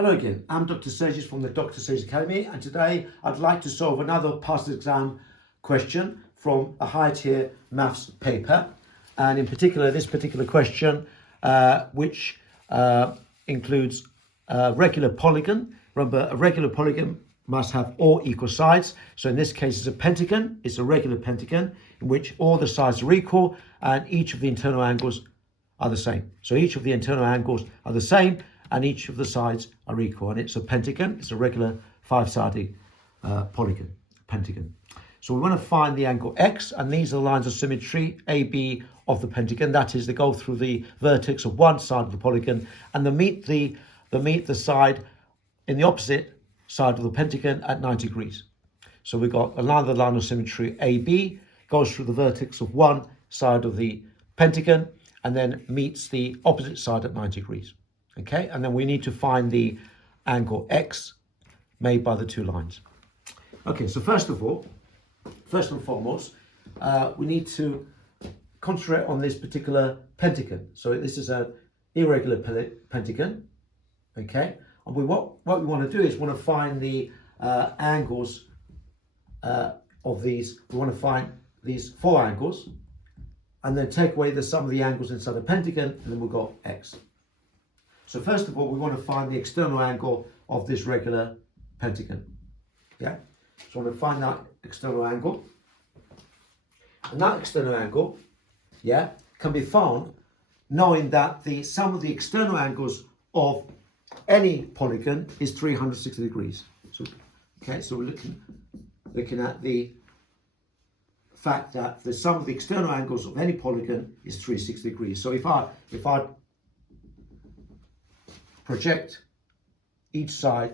Hello again, I'm Dr Sergis from the Dr Sergis Academy, and today I'd like to solve another past exam question from a high tier maths paper, and in particular this particular question which includes a regular polygon. Remember, a regular polygon must have all equal sides, so in this case it's a pentagon. It's a regular pentagon in which all the sides are equal and each of the internal angles are the same. So each of the internal angles are the same and each of the sides are equal, and it's a pentagon. It's a regular five-sided pentagon. So we want to find the angle X, and these are the lines of symmetry AB of the pentagon. That is, they go through the vertex of one side of the polygon and they meet the side in the opposite side of the pentagon at 90 degrees. So we've got another line of symmetry AB goes through the vertex of one side of the pentagon and then meets the opposite side at 90 degrees. Okay, and then we need to find the angle X made by the two lines. Okay, so first and foremost, we need to concentrate on this particular pentagon. So this is an irregular pentagon. Okay, and what we want to do is we want to find the angles of these. We want to find these four angles, and then take away the sum of the angles inside the pentagon, and then we've got X. So first of all, we want to find the external angle of this regular pentagon. Yeah, so I want to find that external angle, and that external angle, yeah, can be found knowing that the sum of the external angles of any polygon is 360 degrees. So, okay, so we're looking at the fact that the sum of the external angles of any polygon is 360 degrees. So if I project each side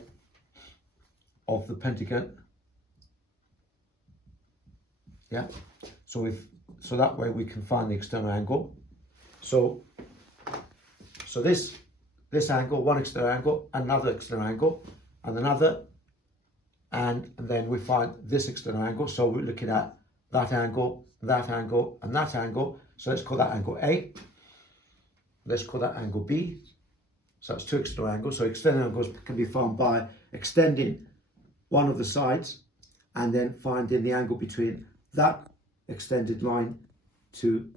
of the pentagon, yeah, so that way we can find the external angle. So this angle, one external angle, another external angle, and another, and then we find this external angle. So we're looking at that angle, and that angle. So let's call that angle A. Let's call that angle B. So that's two external angles. So external angles can be found by extending one of the sides and then finding the angle between that extended line to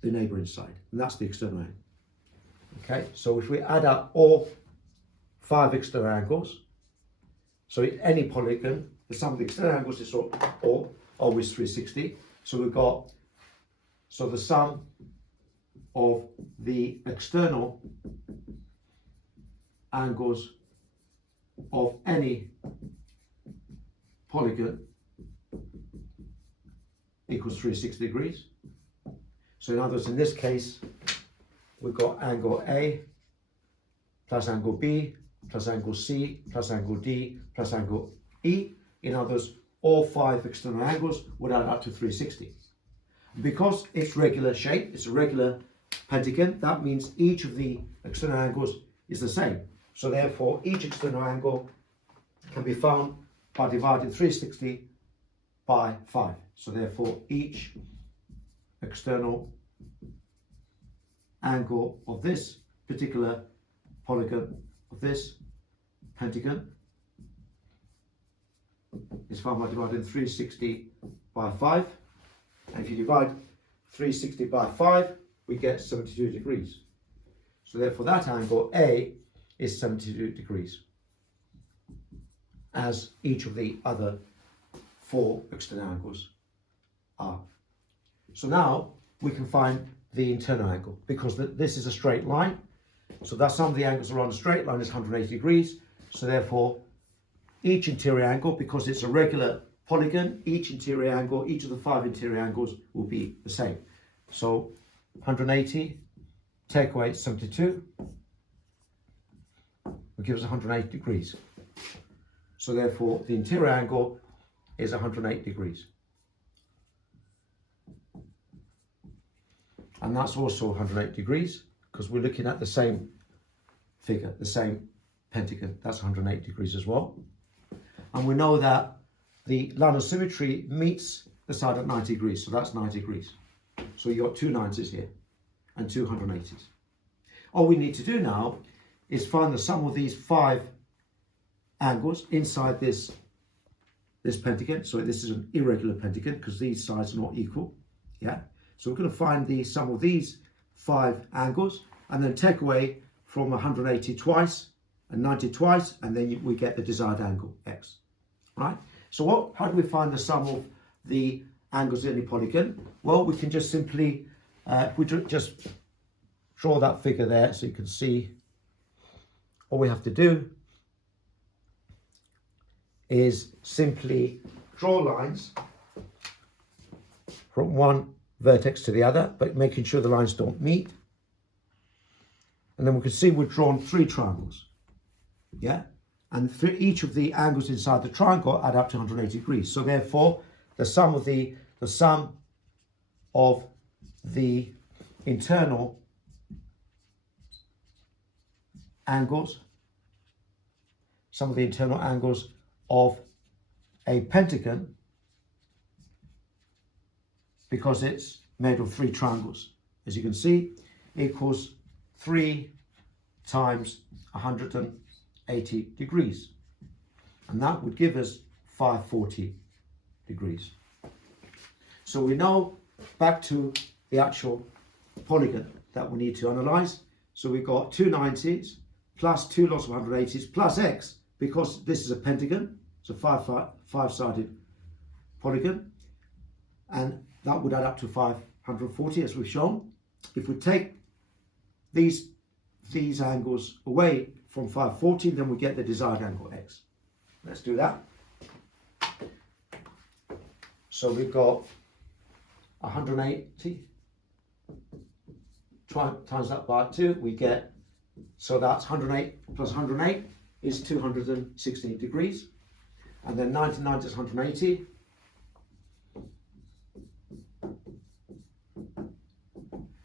the neighbouring side. And that's the external angle. Okay, so if we add up all five external angles, so in any polygon, the sum of the external angles is always 360. So we've got, so the sum of the external angles of any polygon equals 360 degrees. So in other words, in this case, we've got angle A plus angle B plus angle C plus angle D plus angle E. In other words, all five external angles would add up to 360. Because it's regular shape, it's a regular pentagon, that means each of the external angles is the same. So therefore, each external angle can be found by dividing 360 by 5. So therefore, each external angle of this particular polygon, of this pentagon, is found by dividing 360 by 5. And if you divide 360 by 5, we get 72 degrees. So therefore, that angle A is 72 degrees, as each of the other four external angles are. So now we can find the internal angle, because this is a straight line. So that sum of the angles around a straight line is 180 degrees. So therefore, each interior angle, because it's a regular polygon, each interior angle, each of the five interior angles will be the same. So 180, take away 72, will give us 180 degrees. So therefore, the interior angle is 108 degrees. And that's also 108 degrees, because we're looking at the same figure, the same pentagon. That's 108 degrees as well. And we know that the line of symmetry meets the side at 90 degrees, so that's 90 degrees. So you've got two 90s here and two 180s. All we need to do now is find the sum of these 5 angles inside this pentagon. So this is an irregular pentagon because these sides are not equal. Yeah. So we're going to find the sum of these 5 angles and then take away from 180 twice and 90 twice, and then we get the desired angle, x. Right? So how do we find the sum of the angles in any polygon? Well, we can just simply, just draw that figure there so you can see. All we have to do is simply draw lines from one vertex to the other, but making sure the lines don't meet. And then we can see we've drawn 3 triangles. Yeah? And for each of the angles inside the triangle add up to 180 degrees. So therefore, the sum of the internal angles, of a pentagon, because it's made of 3 triangles, as you can see, equals 3 times 180 degrees. And that would give us 540 degrees. So we know, back to the actual polygon that we need to analyze. So we've got 2 90s plus 2 lots of 180s plus x, because this is a pentagon, it's a 5-sided polygon, and that would add up to 540 as we've shown. If we take these angles away from 540, then we get the desired angle x. Let's do that. So we've got 180 times that by 2, we get, so that's 108 plus 108 is 216 degrees. And then 99 is 180.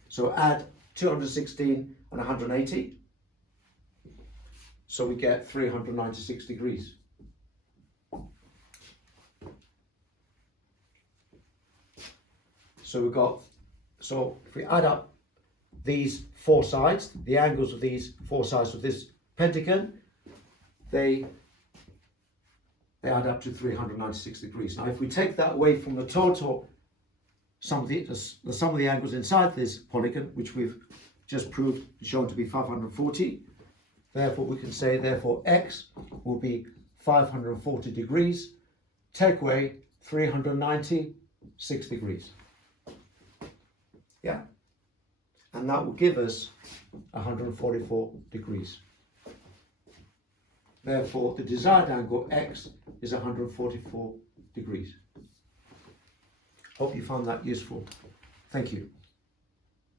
So add 216 and 180. So we get 396 degrees. So if we add up these 4 sides, the angles of these 4 sides of this pentagon, they add up to 396 degrees. Now, if we take that away from the total sum of the angles inside this polygon, which we've just proved shown to be 540, therefore we can say, therefore x will be 540 degrees. Take away 396 degrees. Yeah, and that will give us 144 degrees. Therefore, the desired angle x is 144 degrees. Hope you found that useful. Thank you.